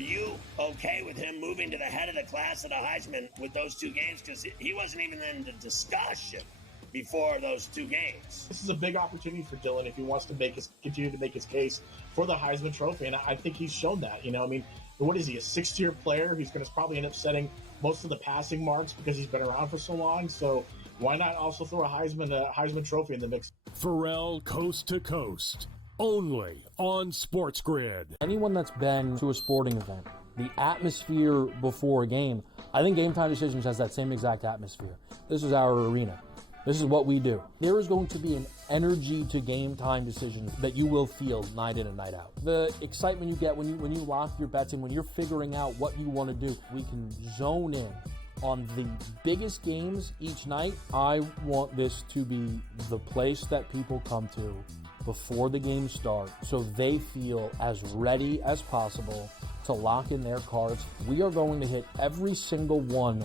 you okay with him moving to the head of the class of the Heisman with those two games? Because he wasn't even in the discussion before those two games. This is a big opportunity for Dylan if he wants to continue to make his case for the Heisman Trophy, and I think he's shown that. I mean, what is he, a sixth-year player? He's going to probably end up setting most of the passing marks because he's been around for so long. So why not also throw a Heisman Trophy in the mix? Pharrell Coast to Coast, only on SportsGrid. Anyone that's been to a sporting event, the atmosphere before a game, I think Game Time Decisions has that same exact atmosphere. This is our arena. This is what we do. There is going to be an energy to Game Time Decisions that you will feel night in and night out. The excitement you get when you lock your bets in, when you're figuring out what you want to do, we can zone in on the biggest games each night. I want this to be the place that people come to before the games start so they feel as ready as possible to lock in their cards. We are going to hit every single one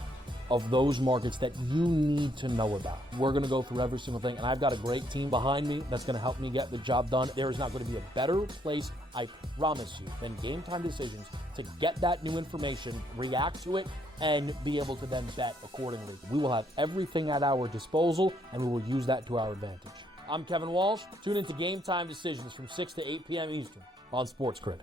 of those markets that you need to know about. We're going to go through every single thing, and I've got a great team behind me that's going to help me get the job done. There is not going to be a better place, I promise you, than Game Time Decisions to get that new information, react to it, and be able to then bet accordingly. We will have everything at our disposal, and we will use that to our advantage. I'm Kevin Walsh. Tune into Game Time Decisions from 6 to 8 p.m. Eastern on SportsGrid.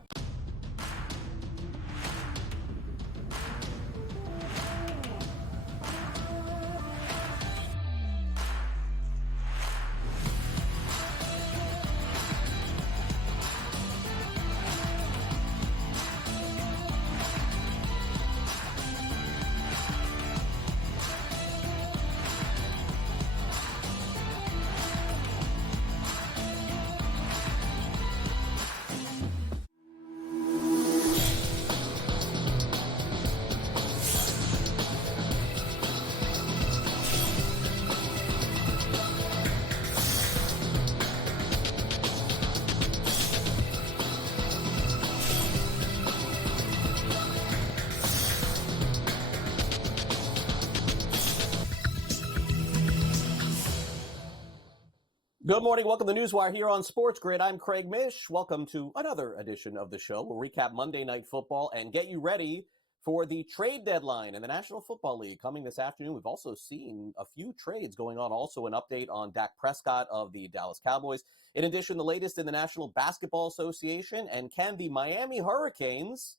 Good morning. Welcome to NewsWire here on SportsGrid. I'm Craig Mish. Welcome to another edition of the show. We'll recap Monday Night Football and get you ready for the trade deadline in the National Football League coming this afternoon. We've also seen a few trades going on. Also an update on Dak Prescott of the Dallas Cowboys. In addition, the latest in the National Basketball Association, and can the Miami Hurricanes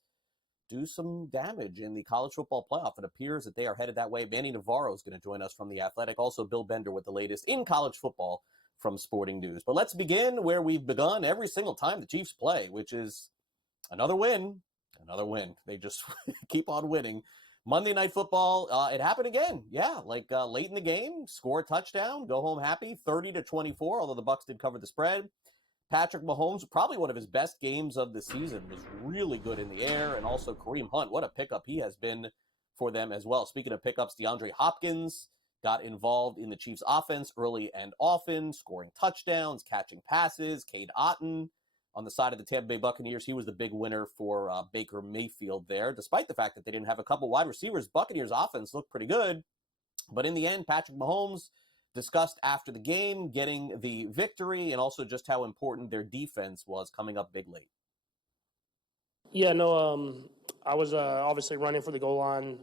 do some damage in the college football playoff? It appears that they are headed that way. Manny Navarro is going to join us from The Athletic. Also, Bill Bender with the latest in college football from Sporting News. But let's begin where we've begun every single time the Chiefs play, which is another win. Another win. They just keep on winning. Monday Night Football, it happened again. Yeah, late in the game, score a touchdown, go home happy, 30-24, although the Bucs did cover the spread. Patrick Mahomes, probably one of his best games of the season, was really good in the air. And also Kareem Hunt, what a pickup he has been for them as well. Speaking of pickups, DeAndre Hopkins got involved in the Chiefs' offense early and often, scoring touchdowns, catching passes. Cade Otton on the side of the Tampa Bay Buccaneers, he was the big winner for Baker Mayfield there. Despite the fact that they didn't have a couple wide receivers, Buccaneers' offense looked pretty good. But in the end, Patrick Mahomes discussed after the game getting the victory and also just how important their defense was coming up big late. Yeah, no, I was obviously running for the goal line,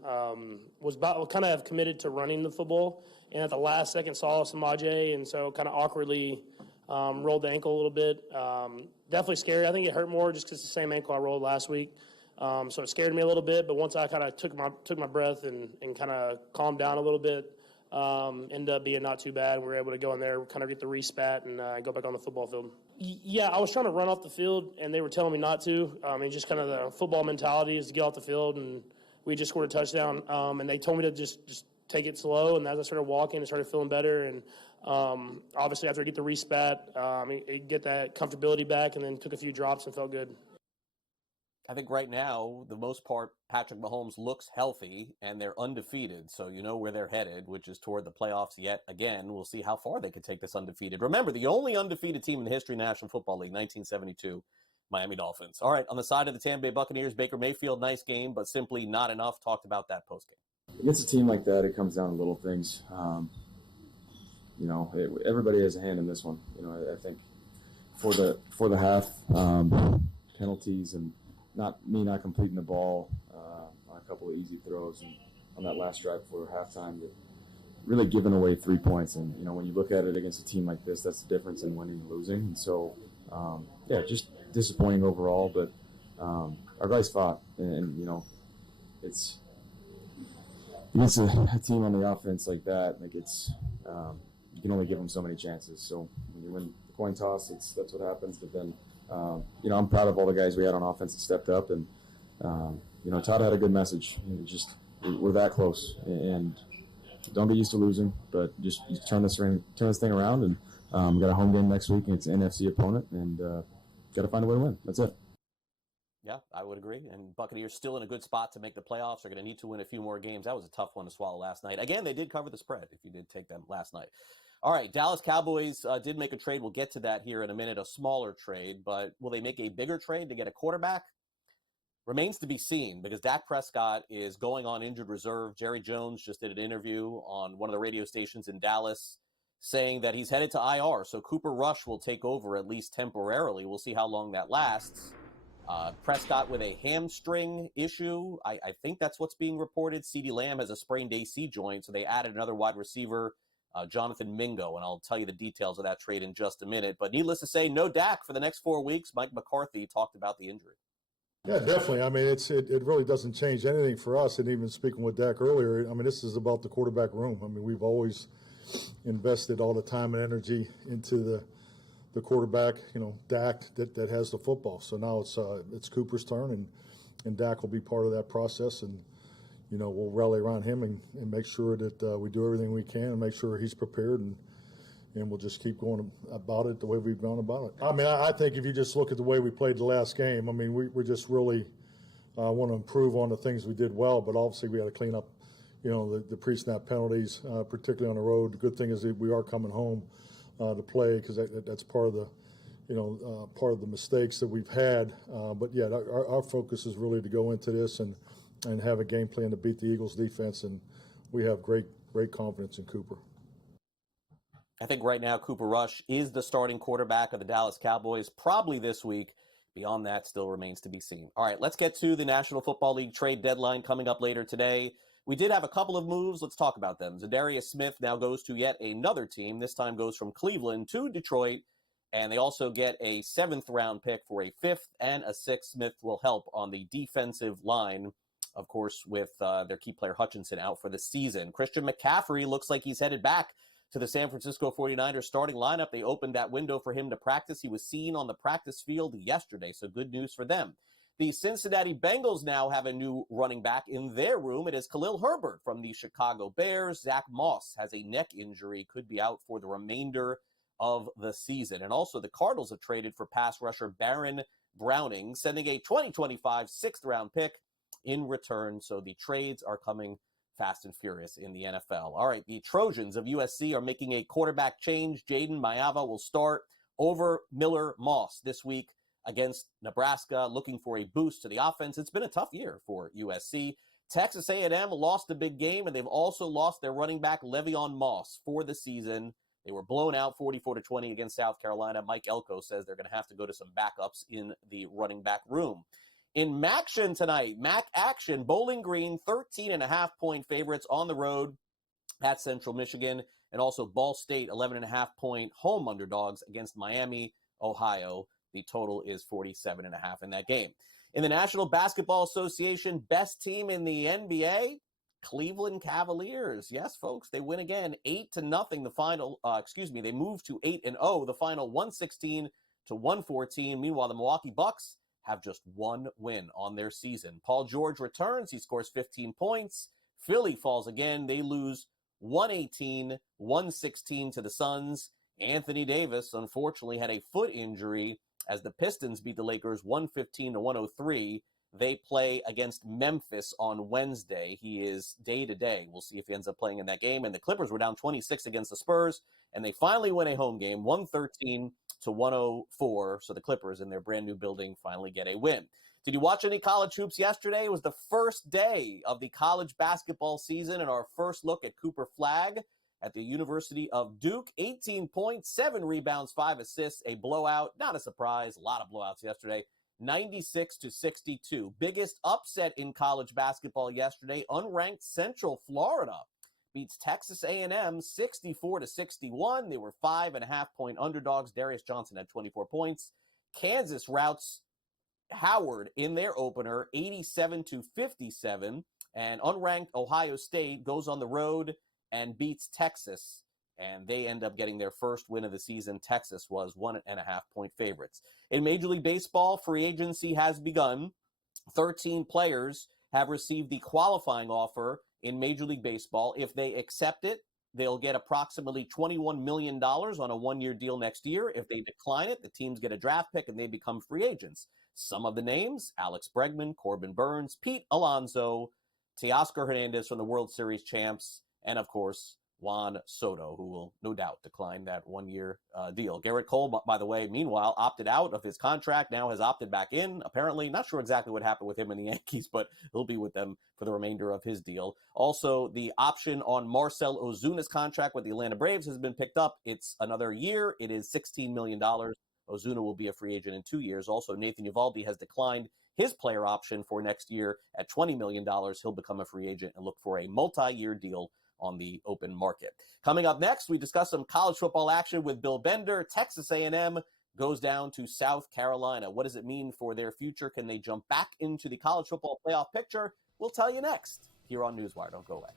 was kind of committed to running the football, and at the last second saw Samaje, and so kind of awkwardly rolled the ankle a little bit. Definitely scary. I think it hurt more just because it's the same ankle I rolled last week. So it scared me a little bit, but once I kind of took my breath and kind of calmed down a little bit, ended up being not too bad. We were able to go in there, kind of get the respat, and go back on the football field. Yeah, I was trying to run off the field, and they were telling me not to. Just kind of the football mentality is to get off the field, and we just scored a touchdown. And they told me to just take it slow, and as I started walking, I started feeling better. And obviously, after I get the respat, get that comfortability back, and then took a few drops and felt good. I think right now, the most part, Patrick Mahomes looks healthy, and they're undefeated, so you know where they're headed, which is toward the playoffs yet again. We'll see how far they can take this undefeated. Remember, the only undefeated team in the history of the National Football League, 1972, Miami Dolphins. All right, on the side of the Tampa Bay Buccaneers, Baker Mayfield, nice game, but simply not enough. Talked about that postgame. Against a team like that, it comes down to little things. Everybody has a hand in this one. I think for the half, penalties and not completing the ball on a couple of easy throws and on that last drive before halftime, that really giving away 3 points. And, when you look at it against a team like this, that's the difference in winning and losing. And so, just disappointing overall, but our guys fought, and it's against a team on the offense like that, like it's you can only give them so many chances. So when you win the coin toss, that's what happens. But then I'm proud of all the guys we had on offense that stepped up, and Todd had a good message. We're that close, and don't get used to losing, but just turn this thing around, and we got a home game next week, and it's an NFC opponent, and got to find a way to win. That's it. Yeah, I would agree. And Buccaneers still in a good spot to make the playoffs. They're going to need to win a few more games. That was a tough one to swallow last night. Again, they did cover the spread if you did take them last night. All right, Dallas Cowboys did make a trade. We'll get to that here in a minute, a smaller trade. But will they make a bigger trade to get a quarterback? Remains to be seen, because Dak Prescott is going on injured reserve. Jerry Jones just did an interview on one of the radio stations in Dallas saying that he's headed to IR. So Cooper Rush will take over, at least temporarily. We'll see how long that lasts. Prescott with a hamstring issue. I think that's what's being reported. CeeDee Lamb has a sprained AC joint, so they added another wide receiver, Jonathan Mingo, and I'll tell you the details of that trade in just a minute. But needless to say, no Dak for the next 4 weeks. Mike McCarthy talked about the injury. Yeah, definitely. I mean, it really doesn't change anything for us. And even speaking with Dak earlier, I mean, this is about the quarterback room. I mean, we've always invested all the time and energy into the quarterback, Dak, that has the football. So now it's Cooper's turn, and Dak will be part of that process. And, we'll rally around him and make sure that we do everything we can and make sure he's prepared, and we'll just keep going about it the way we've gone about it. I mean, I think if you just look at the way we played the last game, I mean, we're just really want to improve on the things we did well, but obviously we got to clean up, the pre-snap penalties, particularly on the road. The good thing is that we are coming home to play, because that's part of the, part of the mistakes that we've had. But yeah, our focus is really to go into this and have a game plan to beat the Eagles defense, and we have great confidence in Cooper. I think right now Cooper Rush is the starting quarterback of the Dallas Cowboys, probably this week. Beyond that, still remains to be seen. All right, let's get to the National Football League trade deadline coming up later today. We did have a couple of moves. Let's talk about them. Zadarius Smith now goes to yet another team. This time goes from Cleveland to Detroit, and they also get a 7th-round pick for a 5th and a 6th. Smith will help on the defensive line, of course, with their key player Hutchinson out for the season. Christian McCaffrey looks like he's headed back to the San Francisco 49ers starting lineup. They opened that window for him to practice. He was seen on the practice field yesterday, so good news for them. The Cincinnati Bengals now have a new running back in their room. It is Khalil Herbert from the Chicago Bears. Zach Moss has a neck injury, could be out for the remainder of the season. And also the Cardinals have traded for pass rusher Baron Browning, sending a 2025 6th-round pick in return. So the trades are coming fast and furious in the NFL. All right, the Trojans of USC are making a quarterback change. Jaden Maiava will start over Miller Moss this week against Nebraska, looking for a boost to the offense. It's been a tough year for USC. Texas A&M lost a big game, and they've also lost their running back Le'Veon Moss for the season. They were blown out 44-20 against South Carolina. Mike Elko says they're going to have to go to some backups in the running back room. In MACtion tonight, MAC action, Bowling Green, 13.5-point favorites on the road at Central Michigan, and also Ball State, 11.5-point home underdogs against Miami, Ohio. The total is 47.5 in that game. In the National Basketball Association, best team in the NBA, Cleveland Cavaliers. Yes, folks, they win again, 8-0. The final, they moved to 8-0. The final 116-114. Meanwhile, the Milwaukee Bucks have just one win on their season. Paul George returns. He scores 15 points. Philly falls again. They lose 118-116 to the Suns. Anthony Davis, unfortunately, had a foot injury as the Pistons beat the Lakers 115-103. They play against Memphis on Wednesday. He is day-to-day. We'll see if he ends up playing in that game. And the Clippers were down 26 against the Spurs, and they finally win a home game, 113-104. So the Clippers in their brand-new building finally get a win. Did you watch any college hoops yesterday? It was the first day of the college basketball season, and our first look at Cooper Flagg at the University of Duke. 18 points, 7 rebounds, 5 assists, a blowout. Not a surprise. A lot of blowouts yesterday. 96-62. Biggest upset in college basketball yesterday, unranked Central Florida beats Texas A&M 64-61. They were 5.5-point underdogs. Darius Johnson had 24 points. Kansas routs Howard in their opener 87-57. And unranked Ohio State goes on the road and beats Texas. And they end up getting their first win of the season. Texas was 1.5-point favorites. In Major League Baseball, free agency has begun. 13 players have received the qualifying offer in Major League Baseball. If they accept it, they'll get approximately $21 million on a one-year deal next year. If they decline it, the teams get a draft pick and they become free agents. Some of the names: Alex Bregman, Corbin Burns, Pete Alonso, Teoscar Hernandez from the World Series champs, and of course, Juan Soto, who will no doubt decline that one-year deal. Garrett Cole, by the way, meanwhile, opted out of his contract, now has opted back in. Apparently, not sure exactly what happened with him and the Yankees, but he'll be with them for the remainder of his deal. Also, the option on Marcell Ozuna's contract with the Atlanta Braves has been picked up. It's another year. It is $16 million. Ozuna will be a free agent in 2 years. Also, Nathan Eovaldi has declined his player option for next year at $20 million. He'll become a free agent and look for a multi-year deal on the open market. Coming up next, we discuss some college football action with Bill Bender. Texas A&M goes down to South Carolina. What does it mean for their future? Can they jump back into the college football playoff picture? We'll tell you next here on NewsWire. Don't go away.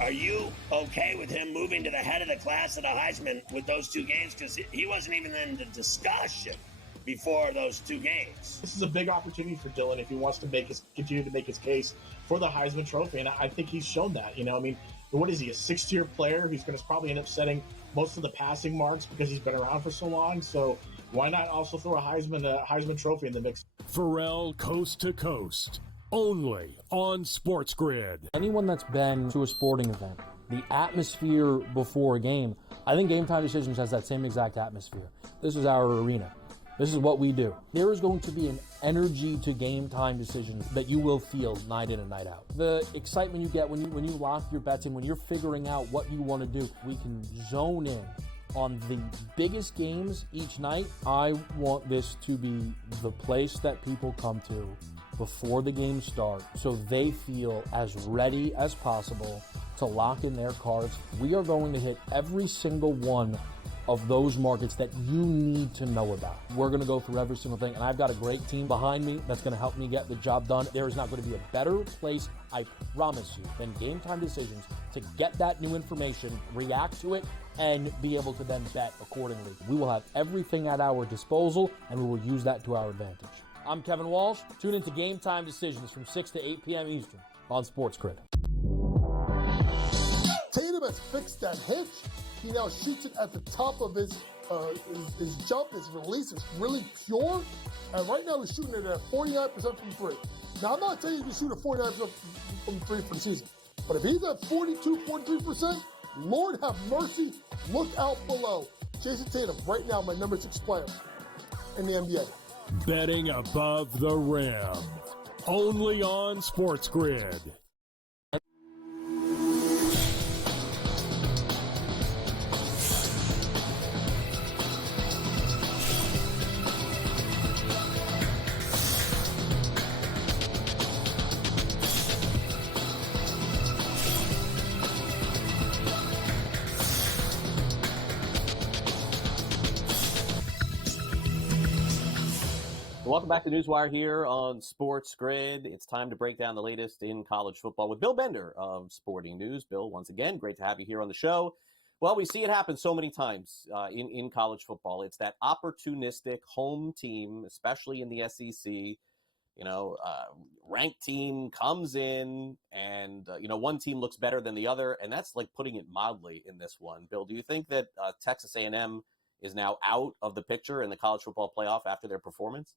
Are you okay with him moving to the head of the class at a Heisman with those two games? Because he wasn't even in the discussion before those two games. This is a big opportunity for Dylan if he wants to continue to make his case for the Heisman Trophy, and I think he's shown that. You know, I mean, what is he, a sixth-year player who's going to probably end up setting most of the passing marks because he's been around for so long? So why not also throw a Heisman Trophy in the mix? Pharrell Coast to Coast, only on SportsGrid. Anyone that's been to a sporting event, the atmosphere before a game, I think Game Time Decisions has that same exact atmosphere. This is our arena. This is what we do. There is going to be an energy to Game Time Decisions that you will feel night in and night out. The excitement you get when you lock your bets in, when you're figuring out what you want to do, we can zone in on the biggest games each night. I want this to be the place that people come to before the games start so they feel as ready as possible to lock in their cards. We are going to hit every single one of those markets that you need to know about. We're going to go through every single thing, and I've got a great team behind me that's going to help me get the job done. There is not going to be a better place, I promise you, than Game Time Decisions to get that new information, react to it, and be able to then bet accordingly. We will have everything at our disposal, and we will use that to our advantage. I'm Kevin Walsh. Tune into Game Time Decisions from 6 to 8 p.m. Eastern on SportsGrid. Tatum has fixed that hitch. He now shoots it at the top of his jump. His release is really pure. And right now he's shooting it at 49% from three. Now, I'm not saying he's going to shoot at 49% from three for the season. But if he's at 42, 43%, Lord have mercy, look out below. Jason Tatum, right now, my number 6 player in the NBA. Betting above the rim, only on SportsGrid. Welcome back to NewsWire here on SportsGrid. It's time to break down the latest in college football with Bill Bender of Sporting News. Bill, once again, great to have you here on the show. Well, we see it happen so many times in college football. It's that opportunistic home team, especially in the SEC. Ranked team comes in and, one team looks better than the other, and that's like putting it mildly in this one. Bill, do you think that Texas A&M is now out of the picture in the college football playoff after their performance?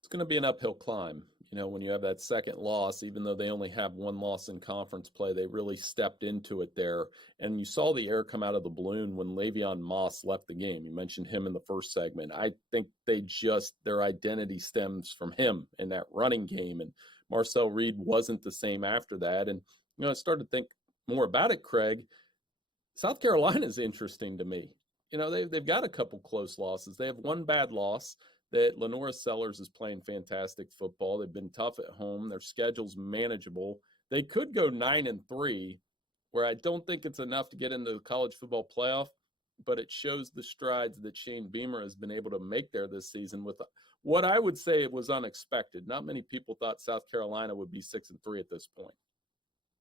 It's going to be an uphill climb. when you have that second loss, even though they only have one loss in conference play, they really stepped into it there. And you saw the air come out of the balloon when Le'Veon Moss left the game. You mentioned him in the first segment. I think their identity stems from him in that running game. And Marcel Reed wasn't the same after that. And, I started to think more about it, Craig. South Carolina is interesting to me. They've got a couple close losses. They have one bad loss. That Lenora Sellers is playing fantastic football. They've been tough at home. Their schedule's manageable. They could go 9-3, where I don't think it's enough to get into the college football playoff, but it shows the strides that Shane Beamer has been able to make there this season with what I would say it was unexpected. Not many people thought South Carolina would be 6-3 at this point.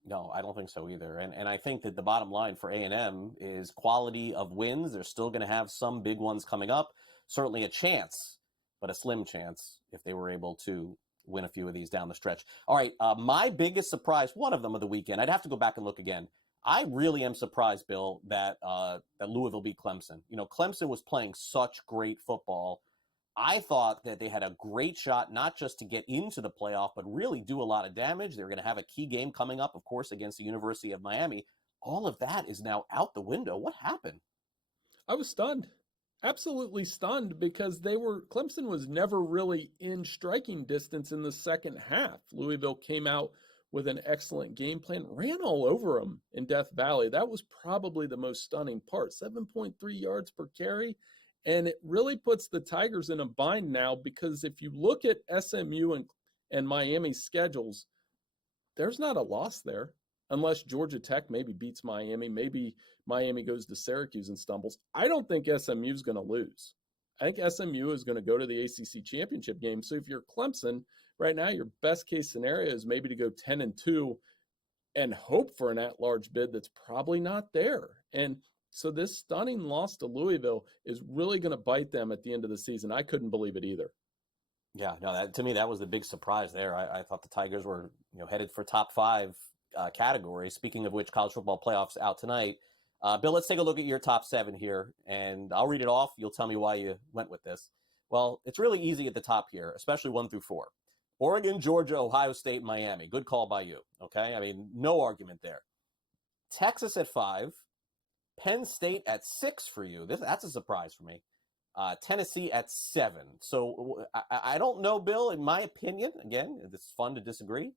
No, I don't think so either. And I think that the bottom line for A&M is quality of wins. They're still going to have some big ones coming up. Certainly a chance, but a slim chance if they were able to win a few of these down the stretch. All right, my biggest surprise, one of them of the weekend, I'd have to go back and look again. I really am surprised, Bill, that Louisville beat Clemson. Clemson was playing such great football. I thought that they had a great shot, not just to get into the playoff, but really do a lot of damage. They're going to have a key game coming up, of course, against the University of Miami. All of that is now out the window. What happened? I was stunned. Absolutely stunned because Clemson was never really in striking distance in the second half. Louisville came out with an excellent game plan, ran all over them in Death Valley. That was probably the most stunning part, 7.3 yards per carry. And it really puts the Tigers in a bind now because if you look at SMU and Miami's schedules, there's not a loss there. Unless Georgia Tech maybe beats Miami, maybe Miami goes to Syracuse and stumbles. I don't think SMU is going to lose. I think SMU is going to go to the ACC championship game. So if you're Clemson, right now your best case scenario is maybe to go 10-2 and hope for an at-large bid that's probably not there. And so this stunning loss to Louisville is really going to bite them at the end of the season. I couldn't believe it either. Yeah, no, to me, that was the big surprise there. I thought the Tigers were headed for top 5 category. Speaking of which, college football playoffs out tonight. Bill, let's take a look at your top 7 here, and I'll read it off. You'll tell me why you went with this. Well, it's really easy at the top here, especially 1 through 4. Oregon, Georgia, Ohio State, Miami. Good call by you, okay? I mean, no argument there. Texas at 5. Penn State at 6 for you. That's a surprise for me. Tennessee at 7. So I don't know, Bill, in my opinion, again, it's fun to disagree.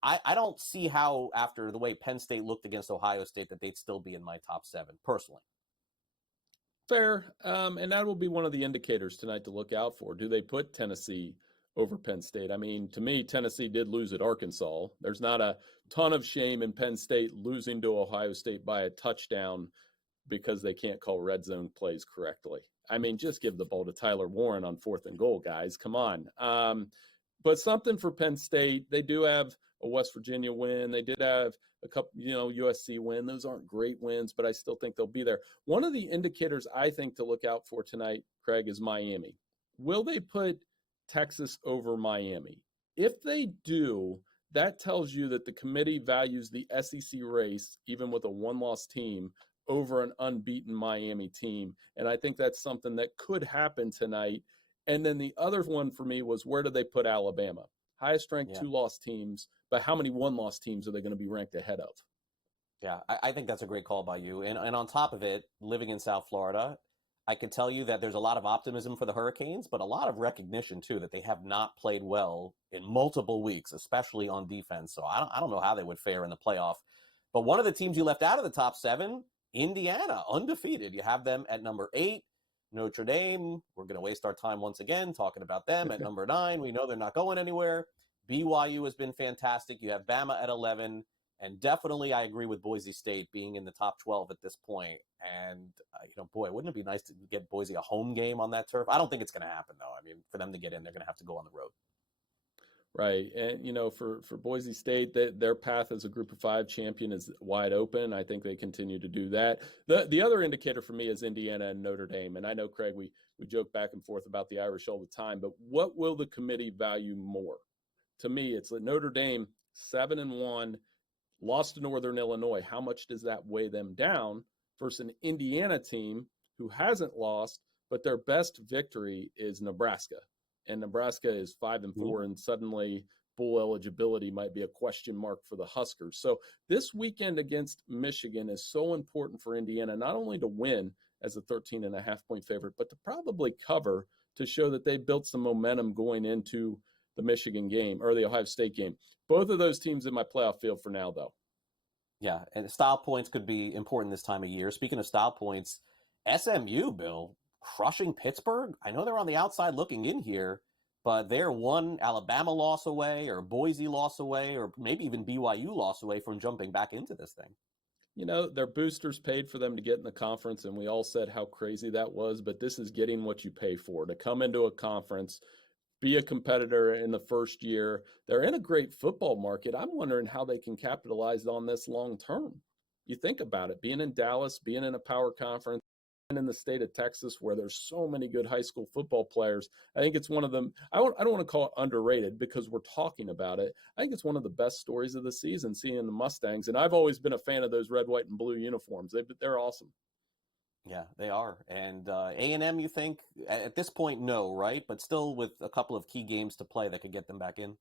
I don't see how, after the way Penn State looked against Ohio State, that they'd still be in my top 7, personally. Fair. And that will be one of the indicators tonight to look out for. Do they put Tennessee over Penn State? I mean, to me, Tennessee did lose at Arkansas. There's not a ton of shame in Penn State losing to Ohio State by a touchdown because they can't call red zone plays correctly. I mean, just give the ball to Tyler Warren on 4th and goal, guys. Come on. But something for Penn State. They do have a West Virginia win. They did have a couple, USC win. Those aren't great wins, but I still think they'll be there. One of the indicators I think to look out for tonight, Craig, is Miami. Will they put Texas over Miami? If they do, that tells you that the committee values the SEC race, even with a one-loss team, over an unbeaten Miami team. And I think that's something that could happen tonight. And then the other one for me was, where do they put Alabama? Highest ranked 2-loss teams, but how many 1-loss teams are they going to be ranked ahead of? Yeah, I think that's a great call by you. And on top of it, living in South Florida, I can tell you that there's a lot of optimism for the Hurricanes, but a lot of recognition, too, that they have not played well in multiple weeks, especially on defense. So I don't know how they would fare in the playoff. But one of the teams you left out of the top 7, Indiana, undefeated. You have them at number 8. Notre Dame, we're going to waste our time once again talking about them at number 9. We know they're not going anywhere. BYU has been fantastic. You have Bama at 11. And definitely I agree with Boise State being in the top 12 at this point. And, boy, wouldn't it be nice to get Boise a home game on that turf? I don't think it's going to happen, though. I mean, for them to get in, they're going to have to go on the road. Right. And, for Boise State, their path as a group of 5 champion is wide open. I think they continue to do that. The other indicator for me is Indiana and Notre Dame. And I know, Craig, we joke back and forth about the Irish all the time, but what will the committee value more? To me, it's that Notre Dame, 7-1, lost to Northern Illinois. How much does that weigh them down versus an Indiana team who hasn't lost, but their best victory is Nebraska? And Nebraska is 5-4, and suddenly bowl eligibility might be a question mark for the Huskers. So this weekend against Michigan is so important for Indiana, not only to win as a 13.5-point favorite, but to probably cover to show that they built some momentum going into the Michigan game or the Ohio State game. Both of those teams in my playoff field for now, though. Yeah, and style points could be important this time of year. Speaking of style points, SMU, Bill, crushing Pittsburgh. I know they're on the outside looking in here, but they're one Alabama loss away or Boise loss away or maybe even BYU loss away from jumping back into this thing. You know, their boosters paid for them to get in the conference, and we all said how crazy that was, but this is getting what you pay for. To come into a conference, be a competitor in the first year. They're in a great football market. I'm wondering how they can capitalize on this long term. You think about it, being in Dallas, being in a power conference, and in the state of Texas where there's so many good high school football players. I think it's one of them. I don't want to call it underrated because we're talking about it. I think it's one of the best stories of the season, seeing the Mustangs. And I've always been a fan of those red, white, and blue uniforms. They're awesome. Yeah, they are. And A&M, you think? At this point, no, right? But still with a couple of key games to play that could get them back in?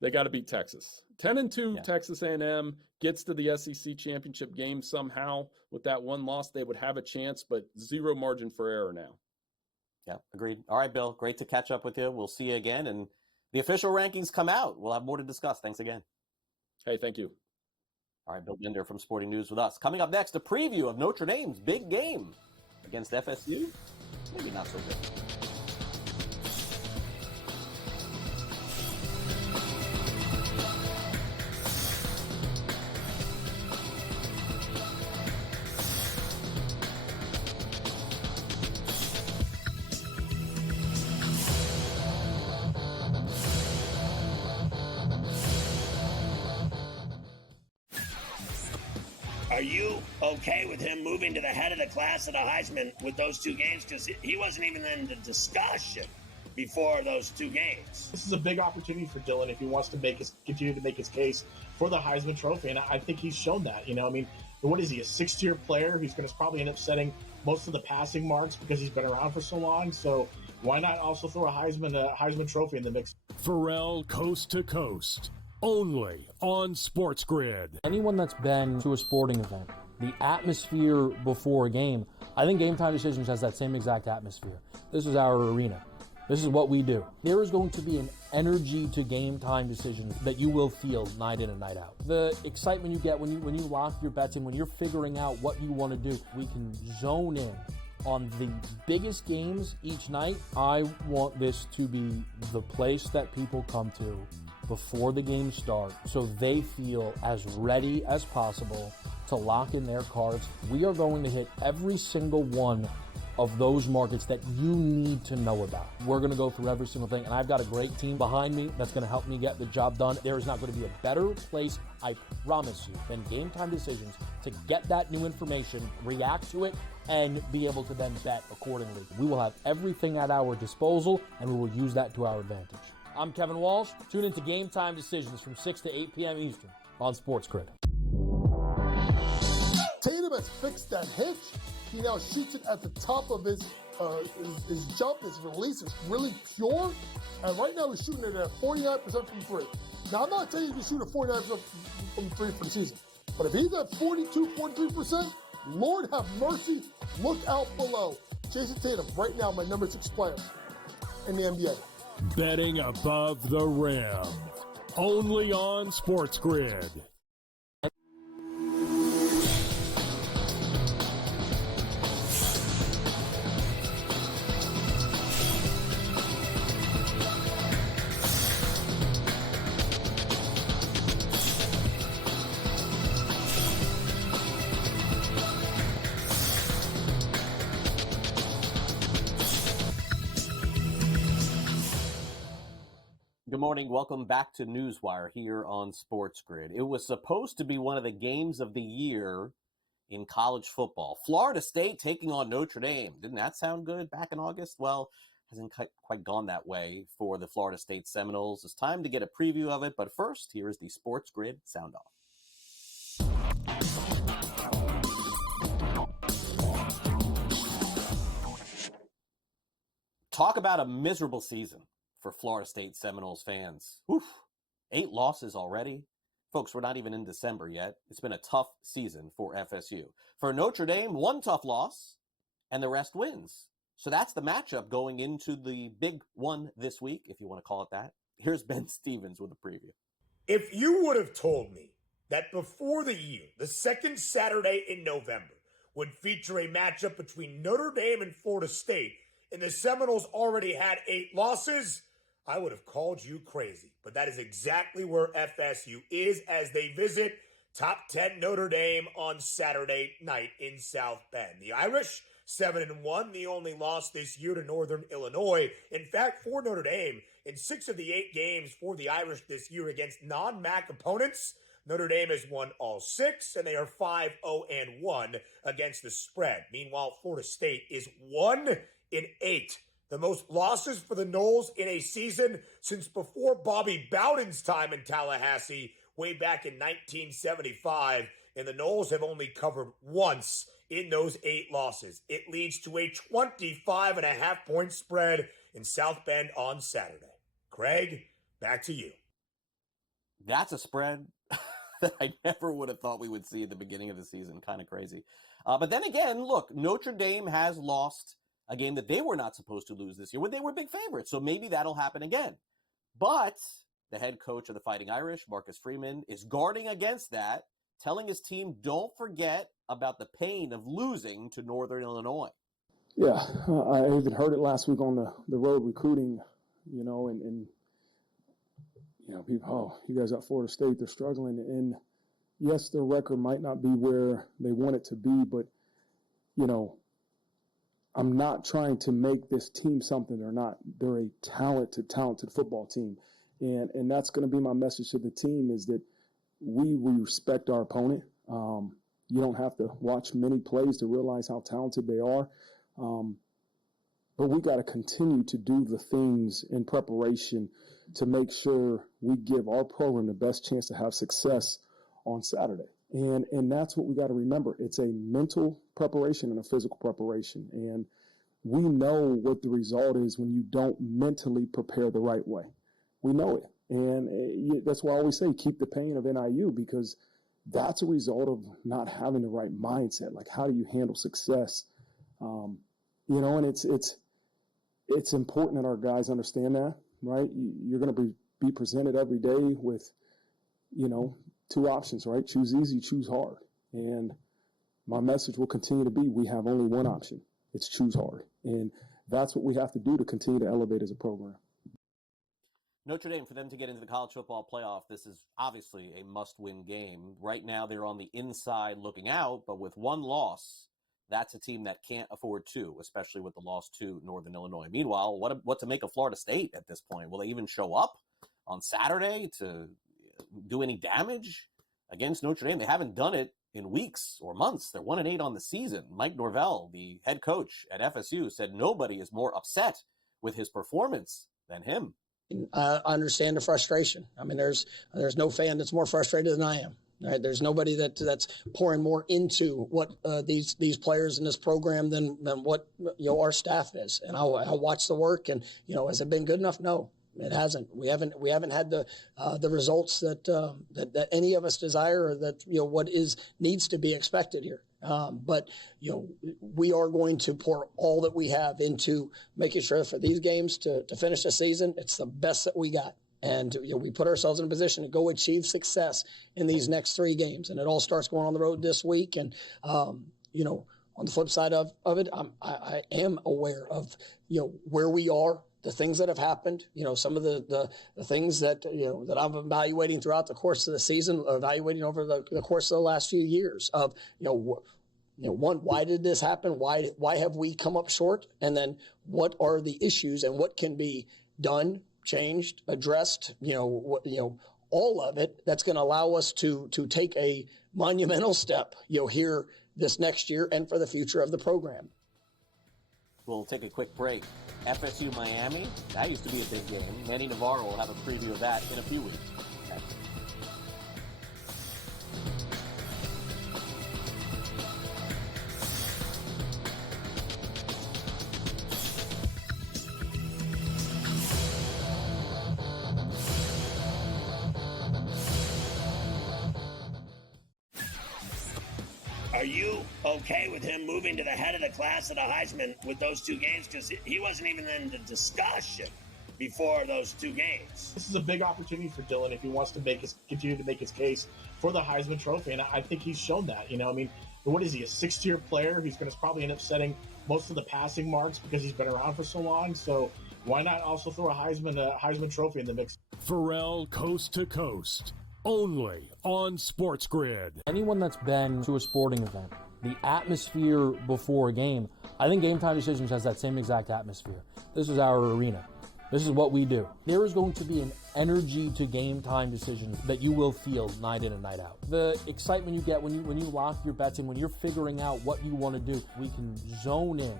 They got to beat Texas. 10-2 Yeah. Texas A&M gets to the SEC championship game somehow. With that one loss, they would have a chance, but zero margin for error now. Yeah, agreed. All right, Bill, great to catch up with you. We'll see you again. And the official rankings come out. We'll have more to discuss. Thanks again. Hey, thank you. All right, Bill Binder from Sporting News with us. Coming up next, a preview of Notre Dame's big game against FSU. Maybe not so good. Are you okay with him moving to the head of the class of the Heisman with those two games? Because he wasn't even in the discussion before those two games. This is a big opportunity for Dylan if he wants to continue to make his case for the Heisman Trophy, and I think he's shown that. You know, I mean, what is he, a sixth-year player who's going to probably end up setting most of the passing marks because he's been around for so long? So why not also throw a Heisman Trophy in the mix? Pharrell Coast to Coast, only on SportsGrid. Anyone that's been to a sporting event, the atmosphere before a game, I think Game Time Decisions has that same exact atmosphere. This is our arena. This is what we do. There is going to be an energy to Game Time Decisions that you will feel night in and night out. The excitement you get when you lock your bets in, when you're figuring out what you want to do, we can zone in on the biggest games each night. I want this to be the place that people come to before the games start so they feel as ready as possible to lock in their cards. We are going to hit every single one of those markets that you need to know about. We're going to go through every single thing, and I've got a great team behind me that's going to help me get the job done. There is not going to be a better place, I promise you, than Game Time Decisions to get that new information, react to it, and be able to then bet accordingly. We will have everything at our disposal, and we will use that to our advantage. I'm Kevin Walsh. Tune into Game Time Decisions from 6 to 8 p.m. Eastern on SportsGrid. Tatum has fixed that hitch. He now shoots it at the top of his jump, his release is really pure. And right now he's shooting it at 49% from three. Now, I'm not saying he can shoot at 49% from three for the season. But if he's at 42, 43%, Lord have mercy, look out below. Jason Tatum, right now, my number 6 player in the NBA. Betting above the rim, only on SportsGrid. Good morning. Welcome back to NewsWire here on SportsGrid. It was supposed to be one of the games of the year in college football. Florida State taking on Notre Dame. Didn't that sound good back in August? Well, hasn't quite gone that way for the Florida State Seminoles. It's time to get a preview of it, but first, here is the SportsGrid sound off. Talk about a miserable season for Florida State Seminoles fans. Oof. 8 losses already. Folks, we're not even in December yet. It's been a tough season for FSU. For Notre Dame, 1 tough loss, and the rest wins. So that's the matchup going into the big one this week, if you want to call it that. Here's Ben Stevens with a preview. If you would have told me that before the year, the second Saturday in November would feature a matchup between Notre Dame and Florida State, and the Seminoles already had 8 losses, I would have called you crazy. But that is exactly where FSU is as they visit top 10 Notre Dame on Saturday night in South Bend. The Irish, 7-1, the only loss this year to Northern Illinois. In fact, for Notre Dame, in 6 of the 8 games for the Irish this year against non-MAC opponents, Notre Dame has won all 6, and they are 5-0-1 against the spread. Meanwhile, Florida State is 1-8. The most losses for the Noles in a season since before Bobby Bowden's time in Tallahassee way back in 1975. And the Noles have only covered once in those 8 losses. It leads to a 25.5-point spread in South Bend on Saturday. Craig, back to you. That's a spread that I never would have thought we would see at the beginning of the season. Kind of crazy. But then again, look, Notre Dame has lost a game that they were not supposed to lose this year when they were big favorites. So maybe that'll happen again. But the head coach of the Fighting Irish, Marcus Freeman, is guarding against that, telling his team, don't forget about the pain of losing to Northern Illinois. Yeah, I even heard it last week on the road recruiting, and people, oh, you guys at Florida State, they're struggling. And yes, their record might not be where they want it to be, but, I'm not trying to make this team something they're not. They're a talented football team. And that's going to be my message to the team is that we respect our opponent. You don't have to watch many plays to realize how talented they are. But we got to continue to do the things in preparation to make sure we give our program the best chance to have success on Saturday. And that's what we got to remember. It's a mental preparation and a physical preparation. And we know what the result is when you don't mentally prepare the right way. We know it. And that's why I always say keep the pain of NIU, because that's a result of not having the right mindset. Like, how do you handle success? And it's important that our guys understand that, right? You're going to be presented every day with, 2 options, right? Choose easy, choose hard. And my message will continue to be, we have only one option. It's choose hard. And that's what we have to do to continue to elevate as a program. Notre Dame, for them to get into the college football playoff, this is obviously a must-win game. Right now, they're on the inside looking out, but with 1 loss, that's a team that can't afford 2, especially with the loss to Northern Illinois. Meanwhile, what to make of Florida State at this point? Will they even show up on Saturday to do any damage against Notre Dame? They haven't done it in weeks or months. They're 1-8 on the season. Mike Norvell, the head coach at FSU, said nobody is more upset with his performance than him. I understand the frustration. I mean, there's no fan that's more frustrated than I am. Right? There's nobody that's pouring more into what these players in this program than what our staff is. And I watch the work, and has it been good enough? No, it hasn't. We haven't had the results that any of us desire, or that what needs to be expected here. But we are going to pour all that we have into making sure for these games to finish the season. It's the best that we got. And we put ourselves in a position to go achieve success in these next 3 games. And it all starts going on the road this week. And, on the flip side of it, I am aware of, where we are, the things that have happened, some of the things that, that I'm evaluating throughout the course of the season, evaluating over the course of the last few years of, one, why did this happen? Why have we come up short? And then what are the issues and what can be done, changed, addressed, all of it that's going to allow us to take a monumental step, here this next year and for the future of the program. We'll take a quick break. FSU Miami, that used to be a big game. Manny Navarro will have a preview of that in a few weeks. Thanks. Are you okay with him moving to the head of the class of the Heisman with those two games? Because he wasn't even in the discussion before those two games. This is a big opportunity for Dylan if he wants to continue to make his case for the Heisman Trophy, and I think he's shown that. What is he, a sixth-year player who's going to probably end up setting most of the passing marks because he's been around for so long? So why not also throw a Heisman Trophy in the mix? Pharrell Coast to Coast, only on SportsGrid. Anyone that's been to a sporting event, the atmosphere before a game, I think Game Time Decisions has that same exact atmosphere. This is our arena. This is what we do. There is going to be an energy to Game Time Decisions that you will feel night in and night out. The excitement you get when you lock your bets in, when you're figuring out what you want to do, we can zone in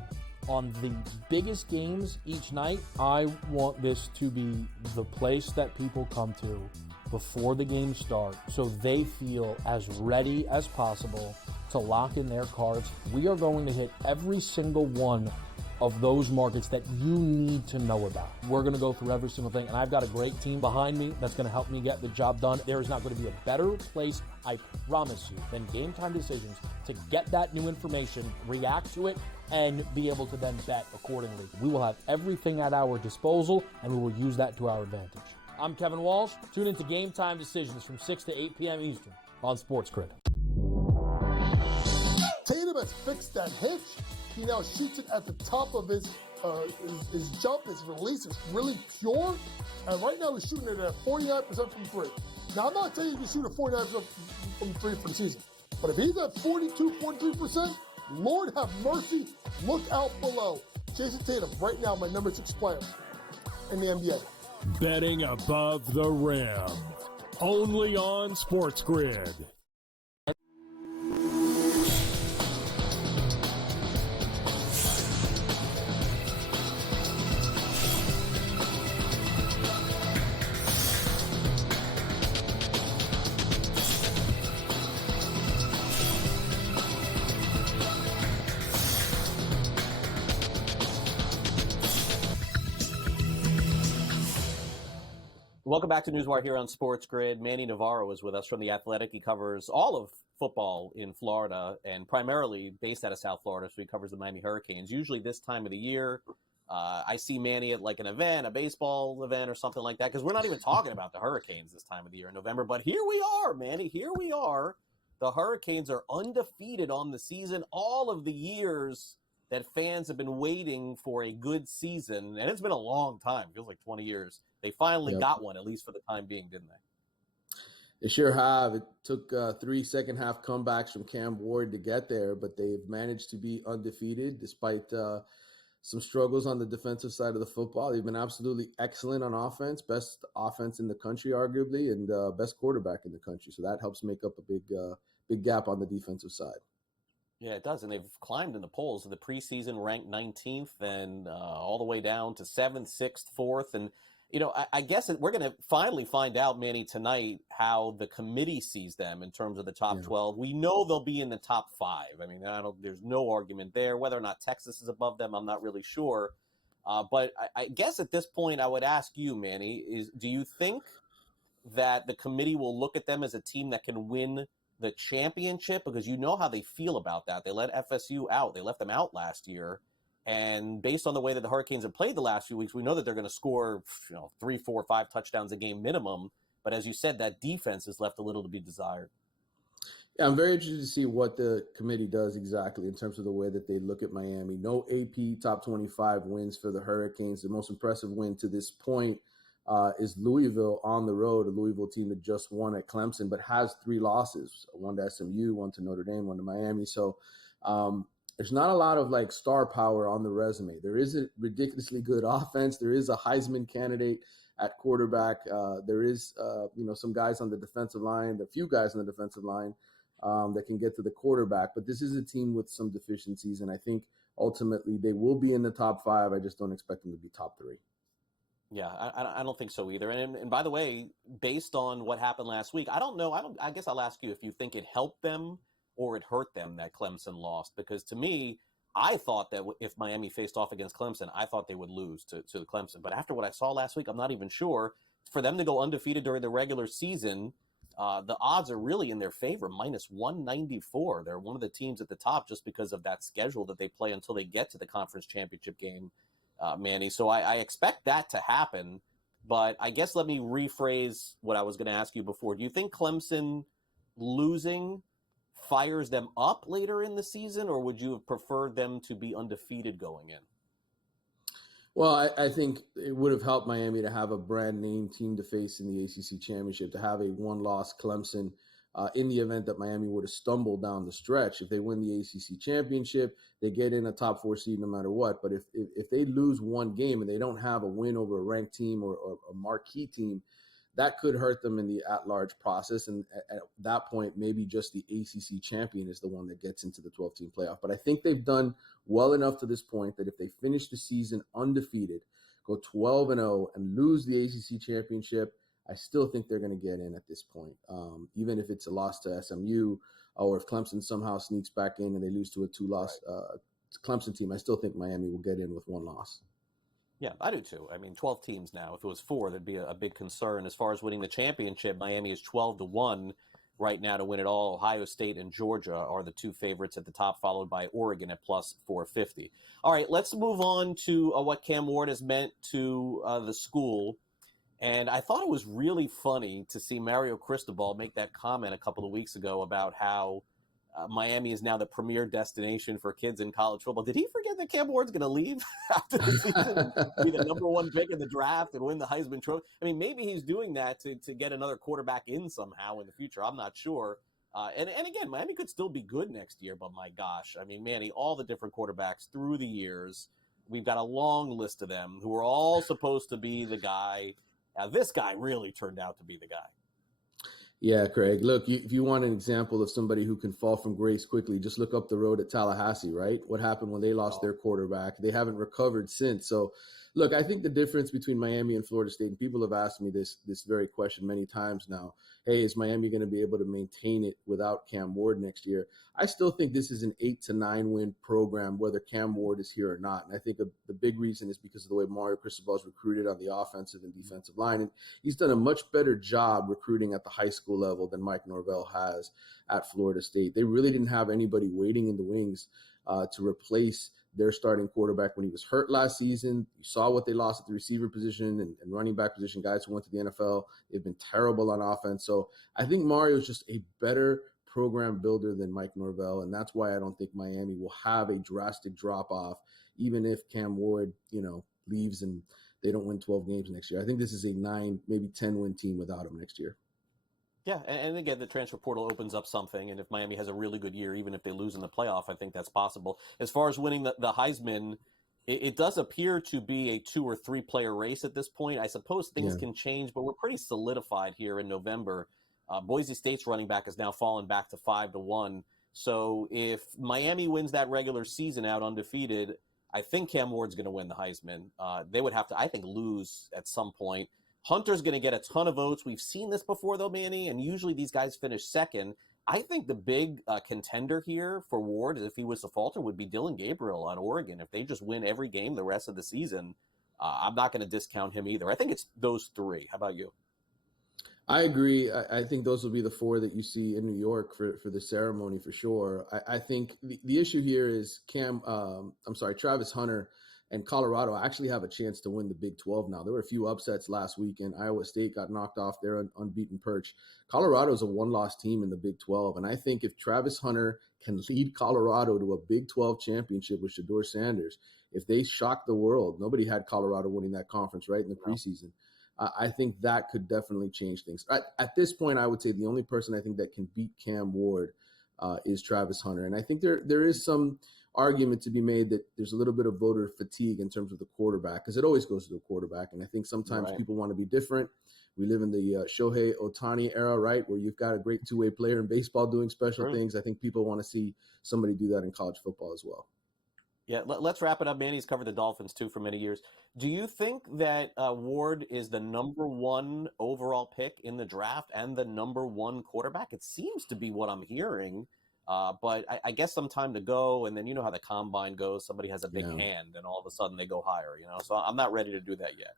on the biggest games each night. I want this to be the place that people come to before the games start so they feel as ready as possible to lock in their cards. We are going to hit every single one of those markets that you need to know about. We're going to go through every single thing, and I've got a great team behind me that's going to help me get the job done. There is not going to be a better place, I promise you, than Game Time Decisions to get that new information, react to it, and be able to then bet accordingly. We will have everything at our disposal, and we will use that to our advantage. I'm Kevin Walsh. Tune into Game Time Decisions from 6 to 8 p.m. Eastern on SportsGrid. Tatum has fixed that hitch. He now shoots it at the top of his jump. His release is really pure. And right now he's shooting it at 49% from three. Now, I'm not saying he can shoot at 49% from three for the season. But if he's at 42, 43%, Lord have mercy, look out below. Jason Tatum, right now, my number 6 player in the NBA. Betting above the rim, only on SportsGrid. Welcome back to NewsWire here on SportsGrid. Manny Navarro is with us from The Athletic. He covers all of football in Florida and primarily based out of South Florida, so he covers the Miami Hurricanes. Usually this time of the year, I see Manny at like an event, a baseball event or something like that, because we're not even talking about the Hurricanes this time of the year in November. But here we are, Manny. Here we are. The Hurricanes are undefeated on the season. All of the years that fans have been waiting for a good season, and it's been a long time. It feels like 20 years. They finally got one, at least for the time being, didn't they? They sure have. It took 3 second-half comebacks from Cam Ward to get there, but they've managed to be undefeated despite some struggles on the defensive side of the football. They've been absolutely excellent on offense, best offense in the country, arguably, and best quarterback in the country. So that helps make up a big gap on the defensive side. Yeah, it does, and they've climbed in the polls. In the preseason, ranked 19th, and all the way down to 7th, 6th, 4th, and I guess we're going to finally find out, Manny, tonight how the committee sees them in terms of the top 12. We know they'll be in the top 5. I mean, there's no argument there. Whether or not Texas is above them, I'm not really sure. But I guess at this point, I would ask you, Manny, do you think that the committee will look at them as a team that can win the championship? Because you know how they feel about that. They let FSU out. They left them out last year. And based on the way that the Hurricanes have played the last few weeks, we know that they're going to score 3, 4, 5 touchdowns a game minimum. But as you said, that defense is left a little to be desired. Yeah, I'm very interested to see what the committee does exactly in terms of the way that they look at Miami. No AP top 25 wins for the Hurricanes. The most impressive win to this point is Louisville on the road, a Louisville team that just won at Clemson, but has 3 losses, one to SMU, one to Notre Dame, one to Miami. So there's not a lot of star power on the resume. There is a ridiculously good offense. There is a Heisman candidate at quarterback. There is, some guys on the defensive line, a few guys on the defensive line that can get to the quarterback. But this is a team with some deficiencies, and I think ultimately they will be in the top 5. I just don't expect them to be top 3. Yeah, I don't think so either. And by the way, based on what happened last week, I don't know. I guess I'll ask you if you think it helped them or it hurt them that Clemson lost. Because to me, I thought that if Miami faced off against Clemson, I thought they would lose to Clemson. But after what I saw last week, I'm not even sure. For them to go undefeated during the regular season, the odds are really in their favor, minus 194. They're one of the teams at the top just because of that schedule that they play until they get to the conference championship game, Manny. So I expect that to happen. But I guess let me rephrase what I was going to ask you before. Do you think Clemson losing fires them up later in the season, or would you have preferred them to be undefeated going in? Well, I think it would have helped Miami to have a brand name team to face in the ACC championship, to have a one-loss Clemson in the event that Miami were to stumble down the stretch. If they win the ACC championship, they get in a top 4 seed no matter what. But if they lose one game and they don't have a win over a ranked team or a marquee team, that could hurt them in the at-large process. And at that point, maybe just the ACC champion is the one that gets into the 12-team playoff. But I think they've done well enough to this point that if they finish the season undefeated, go 12-0, and lose the ACC championship, I still think they're going to get in at this point. Even if it's a loss to SMU, or if Clemson somehow sneaks back in and they lose to a 2-loss Clemson team, I still think Miami will get in with one loss. Yeah, I do too. I mean, 12 teams now. If it was 4, there'd be a big concern. As far as winning the championship, Miami is 12-1 right now to win it all. Ohio State and Georgia are the 2 favorites at the top, followed by Oregon at plus 450. All right, let's move on to what Cam Ward has meant to the school. And I thought it was really funny to see Mario Cristobal make that comment a couple of weeks ago about how Miami is now the premier destination for kids in college football. Did he forget that Cam Ward's going to leave after the season, be the number 1 pick in the draft and win the Heisman Trophy? I mean, maybe he's doing that to get another quarterback in somehow in the future. I'm not sure. And again, Miami could still be good next year, but my gosh, I mean, Manny, all the different quarterbacks through the years, we've got a long list of them who are all supposed to be the guy. This guy really turned out to be the guy. Yeah, Craig. Look, if you want an example of somebody who can fall from grace quickly, just look up the road at Tallahassee, right? What happened when they lost their quarterback? They haven't recovered since. So, look, I think the difference between Miami and Florida State, and people have asked me this very question many times now, hey, is Miami going to be able to maintain it without Cam Ward next year? I still think this is an 8 to 9 win program, whether Cam Ward is here or not. And I think the big reason is because of the way Mario Cristobal is recruited on the offensive and defensive line. And he's done a much better job recruiting at the high school level than Mike Norvell has at Florida State. They really didn't have anybody waiting in the wings to replace their starting quarterback when he was hurt last season. You saw what they lost at the receiver position and running back position, guys who went to the NFL. They've been terrible on offense. So I think Mario is just a better program builder than Mike Norvell, and that's why I don't think Miami will have a drastic drop-off, even if Cam Ward, leaves and they don't win 12 games next year. I think this is a 9, maybe 10-win team without him next year. Yeah, and again, the transfer portal opens up something, and if Miami has a really good year, even if they lose in the playoff, I think that's possible. As far as winning the Heisman, it does appear to be a 2 or 3 player race at this point. I suppose things can change, but we're pretty solidified here in November. Boise State's running back has now fallen back to 5-1. So if Miami wins that regular season out undefeated, I think Cam Ward's going to win the Heisman. They would have to, I think, lose at some point. Hunter's going to get a ton of votes. We've seen this before, though, Manny, and usually these guys finish second. I think the big contender here for Ward, if he was to falter, would be Dylan Gabriel on Oregon. If they just win every game the rest of the season, I'm not going to discount him either. I think it's those 3. How about you? I agree. I think those will be the 4 that you see in New York for the ceremony for sure. I think the issue here is Travis Hunter and Colorado actually have a chance to win the Big 12 now. There were a few upsets last weekend. Iowa State got knocked off their unbeaten perch. Colorado is a one-loss team in the Big 12, and I think if Travis Hunter can lead Colorado to a Big 12 championship with Shedeur Sanders, if they shock the world, nobody had Colorado winning that conference right in the preseason. I think that could definitely change things. At this point, I would say the only person I think that can beat Cam Ward is Travis Hunter, and I think there is some argument to be made that there's a little bit of voter fatigue in terms of the quarterback, because it always goes to the quarterback. And I think sometimes people want to be different. We live in the Shohei Ohtani era, right, where you've got a great 2-way player in baseball doing special things. I think people want to see somebody do that in college football as well. Yeah, let's wrap it up. Manny's covered the Dolphins, too, for many years. Do you think that Ward is the number 1 overall pick in the draft and the number 1 quarterback? It seems to be what I'm hearing. But I guess some time to go, and then you know how the combine goes. Somebody has a big hand, and all of a sudden they go higher, So I'm not ready to do that yet.